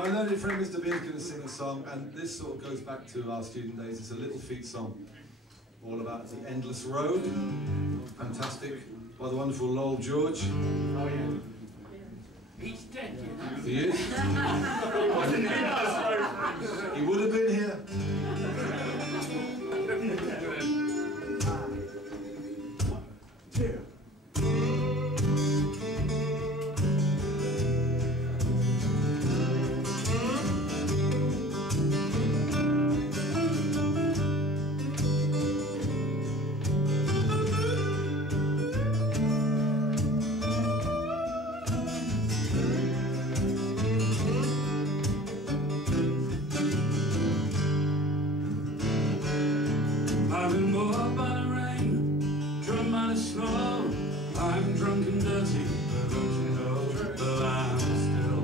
My learned friend Mr. B is going to sing a song, and this sort of goes back to our student days. It's a little feat song, all about the endless road. Fantastic, by the wonderful Lowell George. Oh yeah. He's dead, you know. He is. He would have been here. I've been bored by the rain, drunk by the snow. I'm drunk and dirty, but don't you know that I'm still.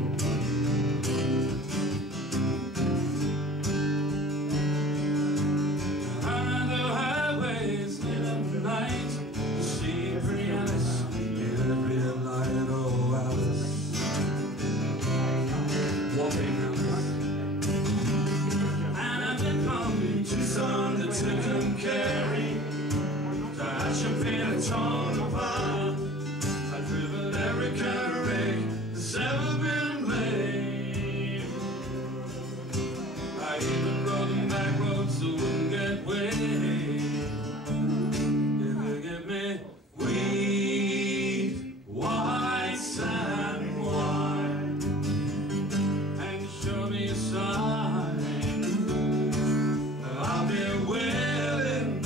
On the highways lit up the night, you see pretty Alice in every light. And oh, Alice, walking Alice. And I've been from Tucson to Tucumcari, to Asheville and Tonopah. I've driven every kind of rig that's ever been made. I even rode the back roads so I wouldn't get weighed. If you give me weed, white sand wine, and you show me a sign, I'll be willing.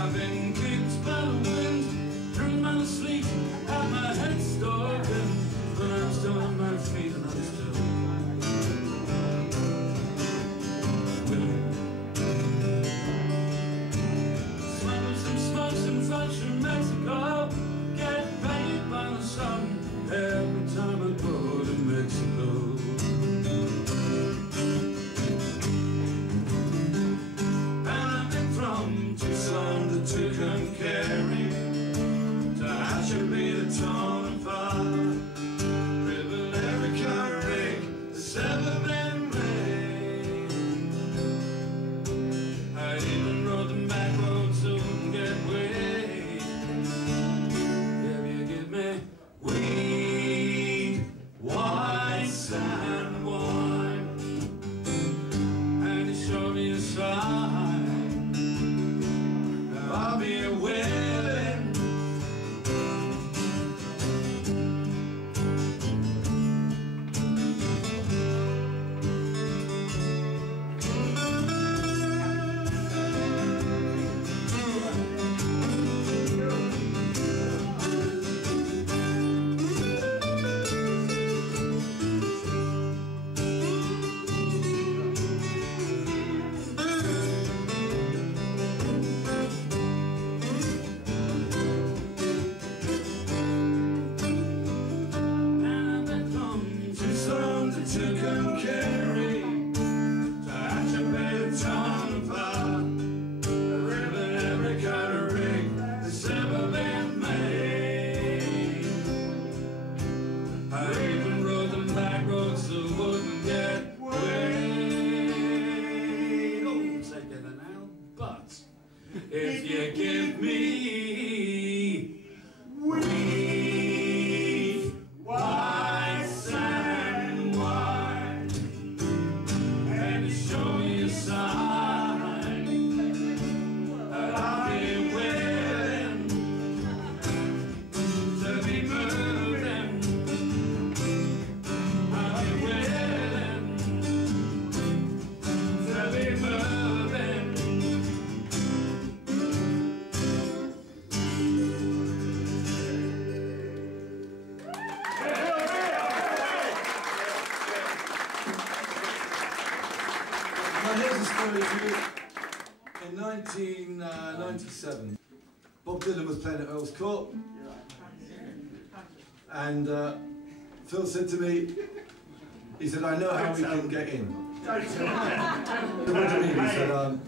I've been kicked by the wind, driven by the sleet, had my head stolen, but I'm still on my feet and I'm still willing. Smoke some smokes and fudge from Mexico, get paid by the sun every time I go to Mexico. And I've been from Tucson to Tucumcari, to Asheville to Tonopah, driven every kind of rig that's ever been made. I even rode the back roads so I wouldn't get weighed. If you give me weed, white sand wine, and you show me a sign, I'll be willing. Tucumcari, to Asheville to Tonopah, driven every kind of rig that's ever been made. I even rode the back roads so I wouldn't get weighed. Oh, take it now, but if you give me weed, white sand wine, and to show you a sign, I'll be willing to be moving. I'll be willing to be moving. Now here's a story for you. In 1997, Bob Dylan was playing at Earl's Court, and Phil said to me, he said, I know how we can get in. What do you mean? He said,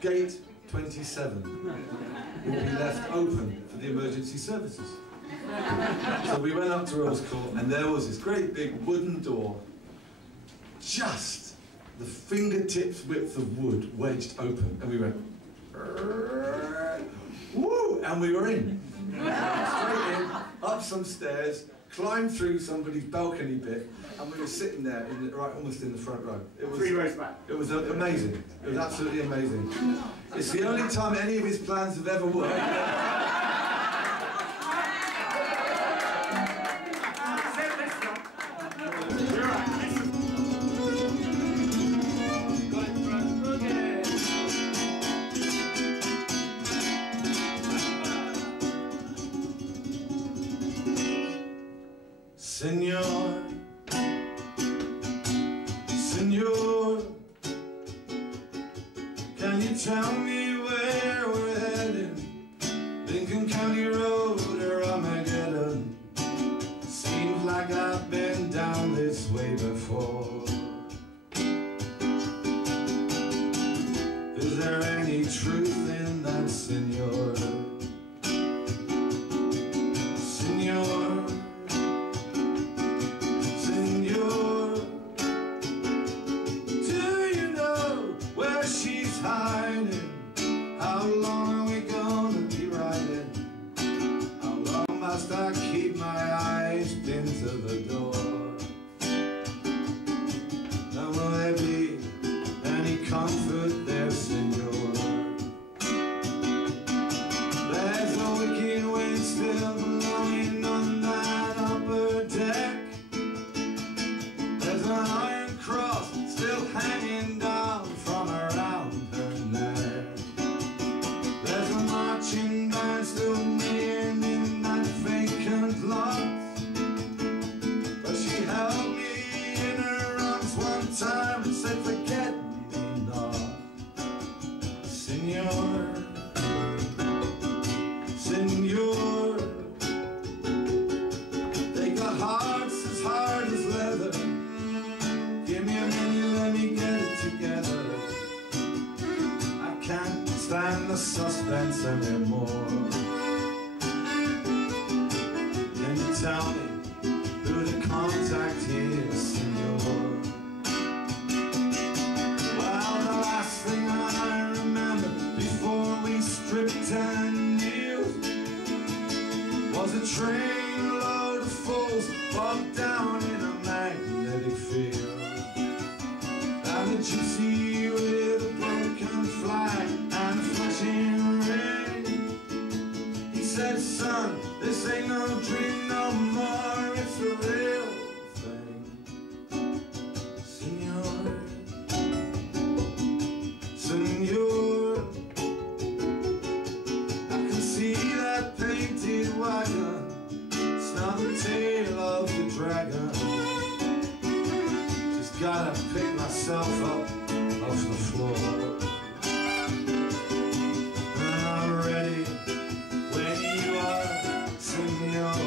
gate 27 will be left open for the emergency services. So we went up to Earl's Court, and there was this great big wooden door, just the fingertips width of wood wedged open, and we went, woo, and we were in. Straight in, up some stairs, climbed through somebody's balcony bit, and we were sitting there, right, almost in the front row. It was 3 rows back. It was amazing. It was absolutely amazing. It's the only time any of his plans have ever worked. Senor, Senor, can you tell me where we're heading? Lincoln County Road or Armageddon? Seems like I've been down this way before. Is there any truth in that, Senor? Senor, how long are we gonna be riding? How long must I keep my eyes pinned to the door? Now will there be any comfort there, Senor? There's a wicked wind still blowing on that upper deck. There's an iron cross still hanging down from around her neck. There's a marching band still playing in that vacant lot. But she held me in her arms one time and said, forget me not. Senor, Senor, they got hearts as hard as leather. Give me a minute, let me get it together. I can't stand the suspense anymore. Can you tell me who to contact here, Senor? Well, the last thing I remember before we stripped and kneeled was a train load of fools bogged down in a magnetic field. And the gypsy with a broken flag and a flashing ring, he said, son, this ain't no dream no more, it's the real thing. Senor, Senor, I can see that painted wagon, smell the tail of the dragon. Just gotta pick myself up off the floor. And I'm ready when you are, Senor.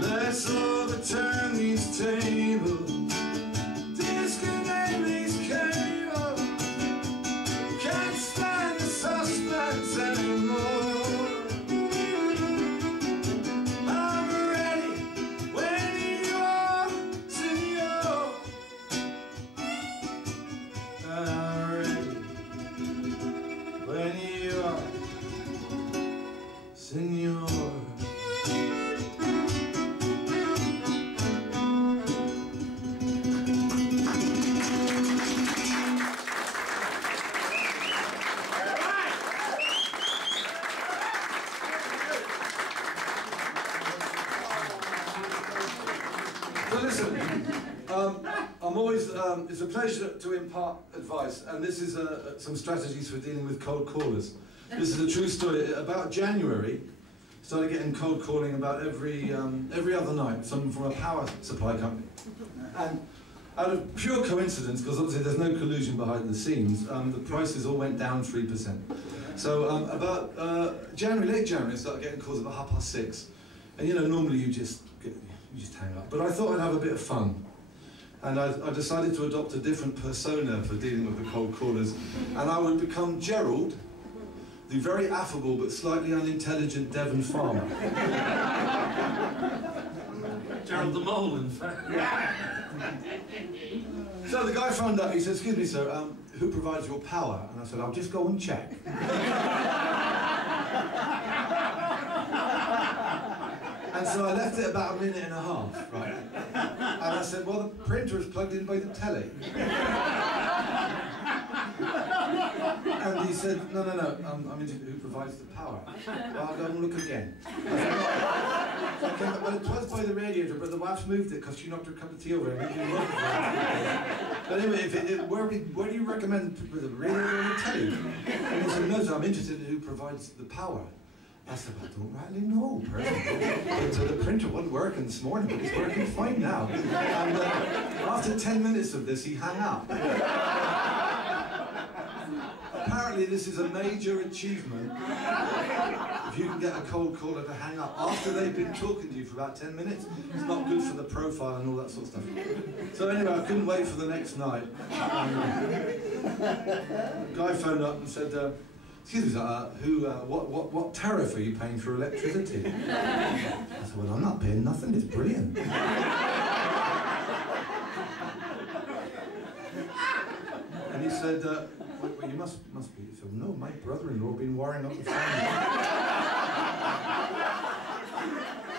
Let's overturn these tables, disconnect these cables. Can't stand the suspense anymore. I'm ready when you are, Senor. I'm ready when you are, Senor. So listen, I'm I'm always, it's a pleasure to impart advice, and this is some strategies for dealing with cold callers. This is a true story. About January, started getting cold calling about every other night, some from a power supply company. And out of pure coincidence, because obviously there's no collusion behind the scenes, the prices all went down 3%. So about late January, I started getting calls about 6:30. And you know, normally you just hang up. But I thought I'd have a bit of fun. And I decided to adopt a different persona for dealing with the cold callers. And I would become Gerald, the very affable but slightly unintelligent Devon farmer. Gerald the Mole, in fact. So the guy phoned up, he said, "Excuse me, sir, who provides your power?" And I said, "I'll just go and check." And so I left it about 1.5 minutes, right? And I said, "Well, the printer is plugged in by the telly." And he said, no, I mean, who provides the power? Well, I'll go and look again. I said, "Okay, well, it was by the radiator, but the wife's moved it because she knocked her cup of tea over it. But anyway, where do you recommend, the radiator or the telly?" And he said, "No, sir, I'm interested in who provides the power." I said, "I don't really know, personally." So the printer wasn't working this morning, but it's working fine now. And after 10 minutes of this, he hung up. Apparently this is a major achievement if you can get a cold caller to hang up after they've been talking to you for about 10 minutes. It's not good for the profile and all that sort of stuff. So anyway, I couldn't wait for the next night. The guy phoned up and said, "Excuse me, sir, what tariff are you paying for electricity?" I said, "Well, I'm not paying nothing, it's brilliant." And he said, "Well, you must be." He said, "No, my brother-in-law been wiring up the farm."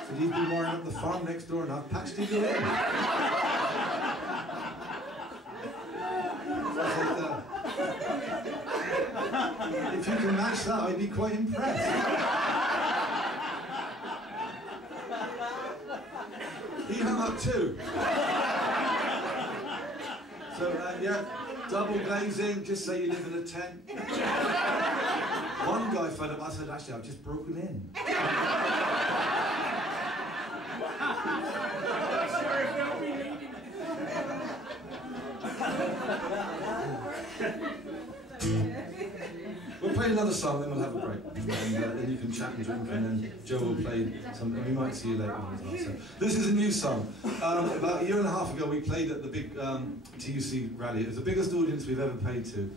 So he's been wiring up the farm next door and I've patched it in. So I said, "If you can match that, I'd be quite impressed." He hung up too. So yeah, double glazing, just say you live in a tent. One guy phoned up, I said, "Actually, I've just broken in." We'll play another song, then we'll have a break. And then you can chat and drink, and then Joe will play some, and we might see you later on as well. So, this is a new song. About 1.5 years ago, we played at the big TUC rally. It was the biggest audience we've ever played to.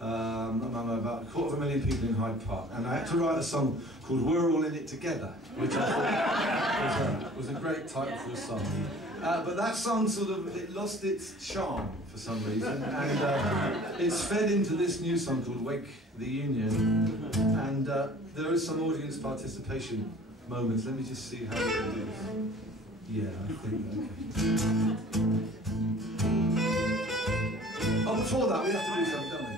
About 250,000 people in Hyde Park. And I had to write a song called "We're All In It Together," which I thought was a great title for a song. But that song it lost its charm for some reason, and it's fed into this new song called "Wake the Union," and there is some audience participation moments. Let me just see how we can do this. Yeah, I think, okay. Oh, before that, we have to do something, don't we?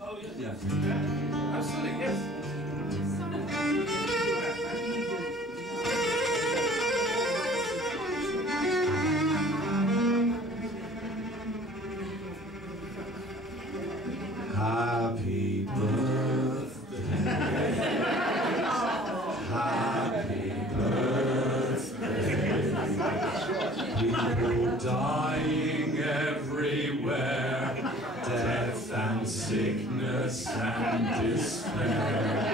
Oh, yes. Yeah. Absolutely, yes. Happy birthday, happy birthday, people dying everywhere, death and sickness and despair.